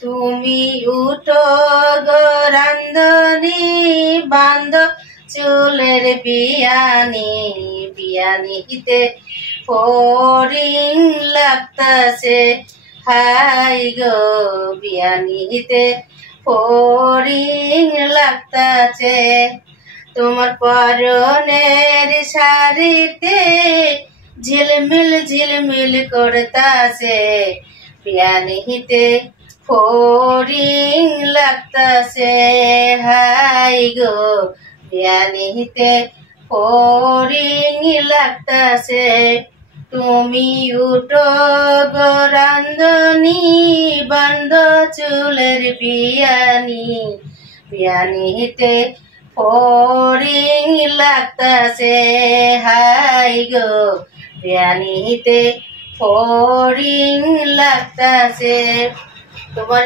তুমি উঠো গো রান্ধনি বান্ধ চুলের বিয়ানি বিয়ানিতে ফড়িং লাগতাছে হাই গো বিয়ানিতে ফড়িং লাগতাছে তোমার পরনের শাড়িতে ঝিলমিল ঝিলমিল করতাছে বিয়ানিতে ফড়িং লাগতাছে হাই গো বিয়ানিতে ফড়িং লাগতাছে তুমি উঠো গো রান্ধনি বান্ধ চুলের বিয়ানি বিয়ানিতে ফড়িং লাগতাছে হাই গো বিয়ানিতে ফড়িং লাগতাছে তোমার